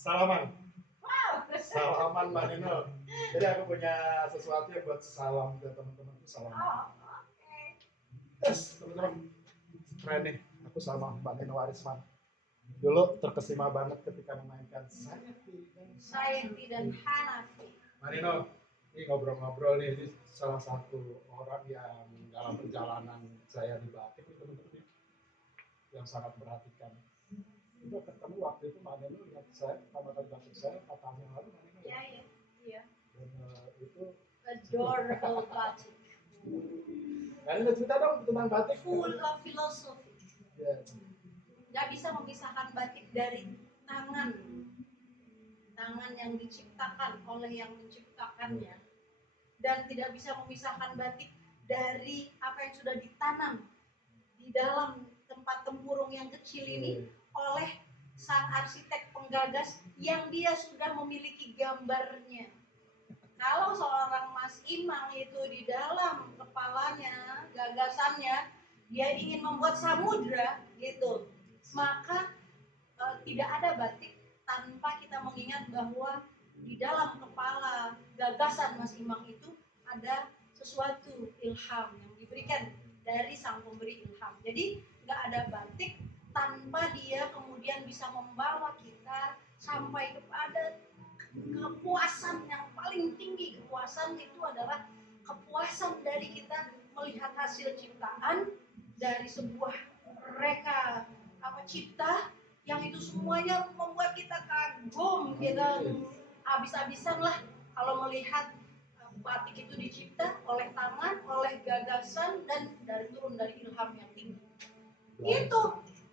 Salaman, Wow. salaman Mbak Nino. Jadi aku punya sesuatu yang buat salam ke teman-teman itu salaman. Oh, oke. Yes, teman-teman. Keren nih, aku sama Mbak Nino Warisman. Dulu terkesima banget ketika memainkan Sayati dan Hanafi. Mbak Nino, ini ngobrol-ngobrol nih, ini salah satu orang yang dalam perjalanan saya di Batik nih teman-teman, yang sangat perhatikan. Kita ketemu waktu itu Mbak Nino lihat saya pertama kali batik saya 4 tahun yang lalu Mbak Nino. Iya. Dan itu Adorable batik. Mbak Nino cerita dong tentang batik. Full of philosophy. Yeah. Gak bisa memisahkan batik dari tangan. Tangan yang diciptakan oleh yang menciptakannya. Dan tidak bisa memisahkan batik dari apa yang sudah ditanam di dalam tempat tempurung yang kecil ini oleh sang arsitek penggagas yang dia sudah memiliki gambarnya. Kalau seorang Mas Imang itu di dalam kepalanya, gagasannya, dia ingin membuat samudra gitu, maka tidak ada batik tanpa kita mengingat bahwa di dalam kepala gagasan Mas Imang itu ada sesuatu ilham yang diberikan dari sang pemberi ilham. Jadi nggak ada batik tanpa dia kemudian bisa membawa kita sampai kepada kepuasan yang paling tinggi. Kepuasan itu adalah kepuasan dari kita melihat hasil ciptaan dari sebuah reka cipta yang itu semuanya membuat kita kagum, kita habis-habisan lah kalau melihat batik itu dicipta oleh tangan, oleh gagasan dan turun dari ilham yang tinggi.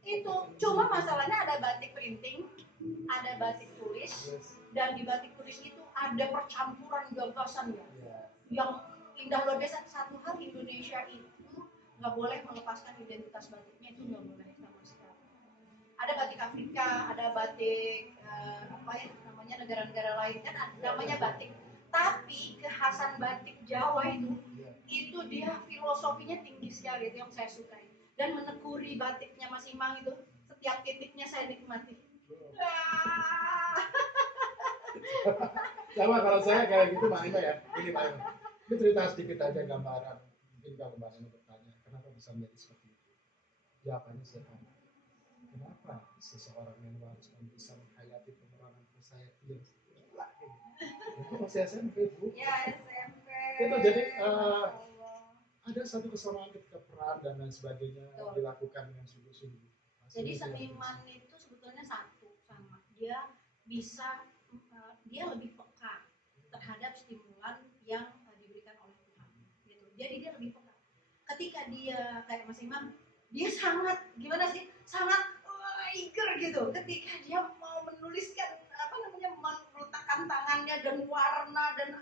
Itu cuma masalahnya ada batik printing, ada batik tulis, dan di batik tulis itu ada percampuran gagasan yang indah luar biasa. Satu hal, Indonesia itu nggak boleh melepaskan identitas batiknya, itu nggak boleh sama sekali. Ada batik Afrika, ada batik negara-negara lain kan namanya batik. Tapi kekhasan batik Jawa itu dia filosofinya tinggi sekali, itu yang saya sukai. Dan menekuni batiknya Mas Imang itu, setiap titiknya saya nikmati. Sama kalau saya kayak gitu Mbak Nino ya. Ini Mbak Nino, ini cerita sedikit aja gambaran. Mungkin kalau Mbak Nino bertanya, kenapa bisa menjadi seperti itu? Jawabannya sederhana. Kenapa seseorang yang harus bisa menghayati pemerangan society yang gila gitu? Itu masih SMP Bu. Ya SMP. Itu jadi ada satu kesamaan ketika peran dan lain sebagainya dilakukan dengan sungguh-sungguh. Jadi seniman itu sebetulnya satu sama dia bisa dia lebih peka terhadap stimulan yang diberikan oleh Tuhan gitu. Jadi dia lebih peka. Ketika dia kayak Mas Imam, dia sangat sangat eager gitu. Ketika dia mau menuliskan meletakkan tangannya dan warna dan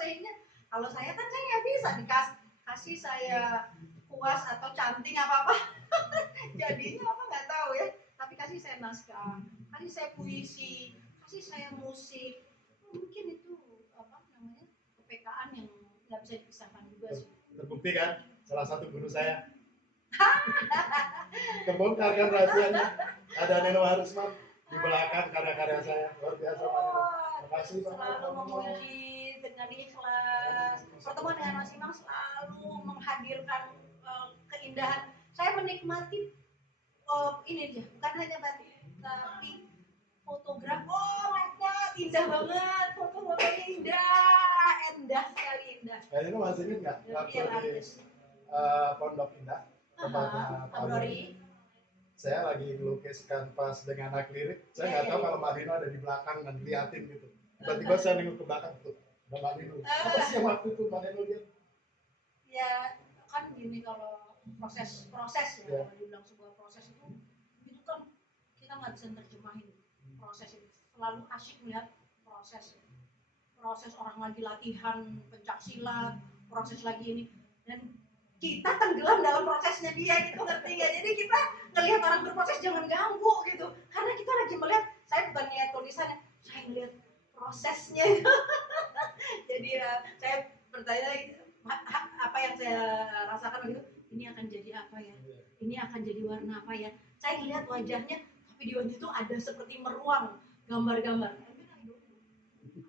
sehingga kalau saya kan saya nggak bisa dikasih saya puas atau cantik apa jadinya nggak tahu ya. Tapi kasih saya naskah, kasih saya puisi, kasih saya musik, mungkin itu kepekaan yang nggak bisa dipisahkan juga sih. Terbukti kan salah satu guru saya kebongkar kan rahasianya, ada Nino Warisman di belakang karya-karya saya. Luar biasa Pak Nino. Terima kasih selalu memuji dengan ikhlas. Pertemuan dengan Mas Imang selalu menghadirkan keindahan. Saya menikmati ini dia, bukan hanya batik tapi fotograf. Oh my god, indah banget, foto-fotonya indah sekali, indah. Kayaknya masih ingat nggak waktu di Pondok Indah tempatnya Pak Dori? Saya lagi melukis kanvas dengan akrilik. Saya nggak tahu kalau Mbak Nino ada di belakang dan liatin gitu. Tiba-tiba saya nengok ke belakang tuh, ada Mbak Nino. Apa sih yang waktu itu Mbak Nino lihat? Ya kan gini, kalau proses ya, kalau dibilang sebuah proses itu kan kita nggak bisa terjemahin proses itu. Selalu asyik melihat proses orang lagi latihan pencak silat, proses lagi ini, dan kita tenggelam dalam prosesnya dia gitu, ngerti nggak? Jadi kita ngelihat orang berproses jangan ganggu gitu, karena kita lagi melihat, saya bukan lihat tulisannya, saya ngelihat prosesnya. Jadi saya bertanya apa yang saya rasakan gitu, ini akan jadi apa ya, ini akan jadi warna apa ya. Saya lihat wajahnya, tapi di wajah itu ada seperti meruang gambar-gambar.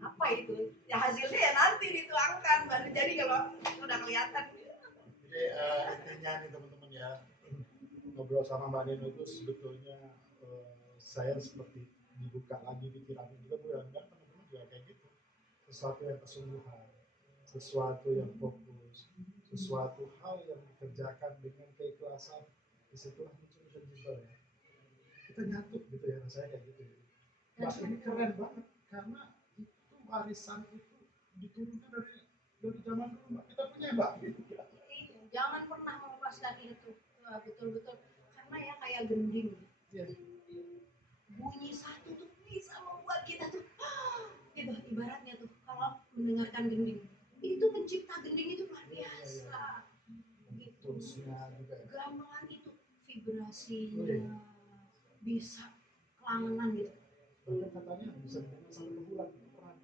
Apa itu? Ya hasilnya ya nanti dituangkan baru jadi kalau udah kelihatan. Jadi intinya nih teman-teman ya, ngobrol sama Mbak Neno itu sebetulnya saya seperti dibuka lagi pikiran juga, mudah-mudahan teman-teman juga kayak gitu, sesuatu yang kesungguhan, sesuatu yang fokus, sesuatu hal yang dikerjakan dengan keikhlasan, disitulah muncul visible ya. Kita nyatu gitu ya, rasanya kayak gitu ya. Mbak, ini keren banget karena itu warisan itu diturunkan dari zaman dulu Mbak. Kita punya Mbak. Jangan pernah melepaskan itu, betul-betul, karena ya kayak gending. Iya. Bunyi satu tuh bisa membuat kita tuh gitu, ibaratnya tuh kalau mendengarkan gending itu pencipta gending itu luar biasa gitu. Terusnya juga ya. Gamelan itu vibrasinya bisa kelangenan gitu. Bahkan katanya bisa dengar sampai ke bulan, peran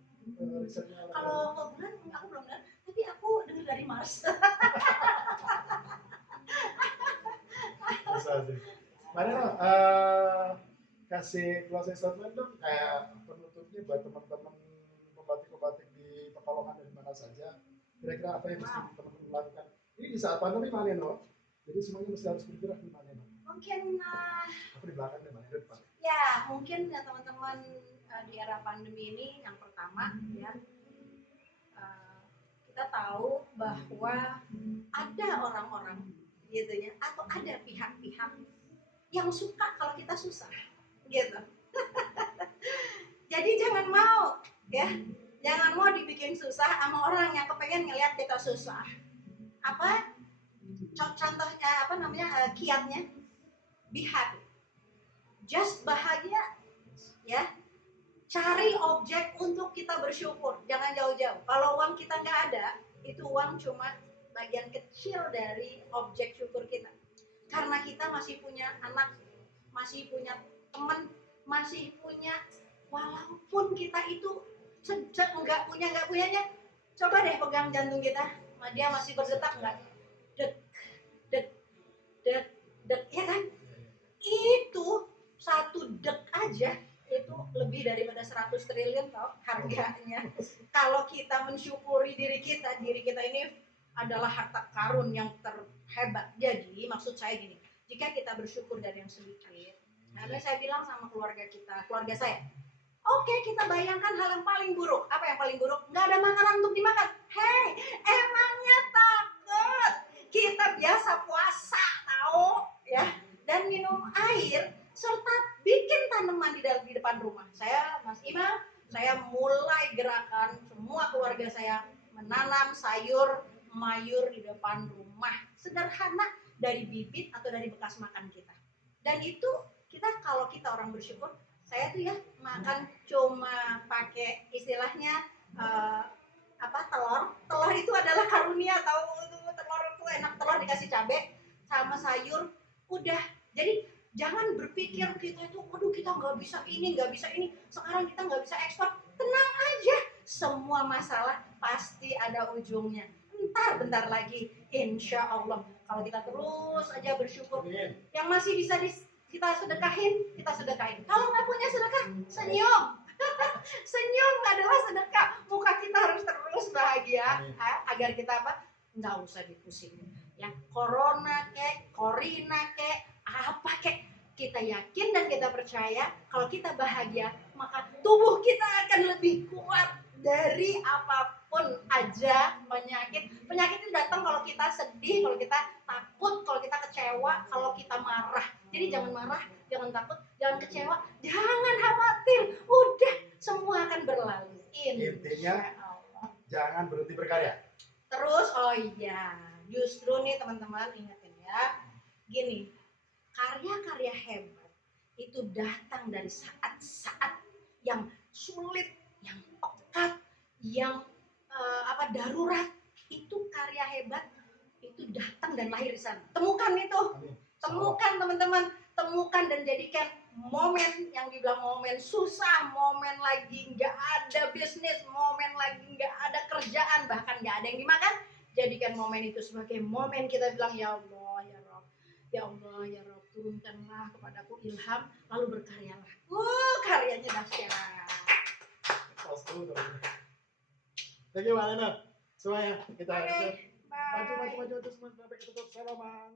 risetnya. Kalau ke bulan aku belum dengar, tapi aku dengar dari Mars. Bisa sih. Mana kasih closing statement dong, kayak penutupnya buat teman-teman pembatik-pembatik di Pekalongan dan mana saja. Kira-kira apa yang mesti teman-teman lakukan? Ini di saat pandemi Pak Neno, jadi semuanya mesti harus bergerak di Pak Neno. Mungkin Aku di belakang deh, Pak Neno depan. ya mungkin ya teman-teman di era pandemi ini yang pertama ya kita tahu bahwa ada orang-orang gitu ya, atau ada pihak-pihak yang suka kalau kita susah gitu. Jadi jangan mau ya, jangan mau dibikin susah sama orang yang kepengen ngelihat kita susah. Apa contohnya, apa namanya, kiatnya, be happy, just bahagia ya. Cari objek untuk kita bersyukur, jangan jauh-jauh. Kalau uang kita nggak ada, itu uang cuma bagian kecil dari objek syukur kita. Karena kita masih punya anak, masih punya teman, masih punya, walaupun kita itu nggak punyanya, coba deh pegang jantung kita, dia masih berdetak nggak? Dek, dek, dek, dek, ya kan? Itu satu dek aja itu lebih daripada 100 triliun tau harganya. Kalau kita mensyukuri diri kita ini adalah harta karun yang terhebat. Jadi maksud saya gini, jika kita bersyukur dari yang sedikit, karena saya bilang sama keluarga saya, oke, kita bayangkan hal yang paling buruk. Apa yang paling buruk? Nggak ada makanan untuk dimakan. Hei, emangnya takut? Kita biasa puasa tahu ya, dan minum air serta bikin tanaman di depan rumah. Saya, Mas Imam, saya mulai gerakan semua keluarga saya menanam sayur mayur di depan rumah. Sederhana, dari bibit atau dari bekas makan kita. Dan itu kita, kalau kita orang bersyukur, saya tuh ya makan cuma pakai istilahnya telur itu adalah karunia, tahu tuh, telur itu enak, telur dikasih cabai sama sayur udah. Jadi jangan berpikir kita itu, aduh kita nggak bisa ini, sekarang kita nggak bisa ekspor. Tenang aja, semua masalah pasti ada ujungnya. Bentar lagi, insya Allah, kalau kita terus aja bersyukur, yang masih bisa kita sedekahin. Kalau nggak punya sedekah, senyum. Senyum adalah sedekah. Muka kita harus terus bahagia, agar kita nggak usah dipusingin. Ya, corona kek, corona kek, apa kek, kita yakin dan kita percaya kalau kita bahagia, maka tubuh kita akan lebih kuat dari apapun aja penyakit itu datang kalau kita sedih, kalau kita takut, kalau kita kecewa, kalau kita marah. Jadi jangan marah, jangan takut, jangan kecewa, jangan khawatir, udah semua akan berlalu. Intinya jangan berhenti berkarya. Terus, oh iya, justru nih teman-teman ingetin ya, gini, karya-karya hebat itu datang dari saat-saat yang sulit, yang pekat, yang darurat. Itu karya hebat itu datang dan lahir di sana. Temukan itu, temukan teman-teman, temukan dan jadikan momen yang dibilang momen susah, momen lagi nggak ada bisnis, momen lagi nggak ada kerjaan, bahkan nggak ada yang dimakan. Jadikan momen itu sebagai momen kita bilang, ya Allah, ya Rabb, Ya Allah, ya Rob, turunkanlah kepadaku ilham, lalu berkaryalah. Karyanya dahsyat. Thank you, Alena. Semuanya kita Oke, maju bye. terus sampai kita tutup. Salaman.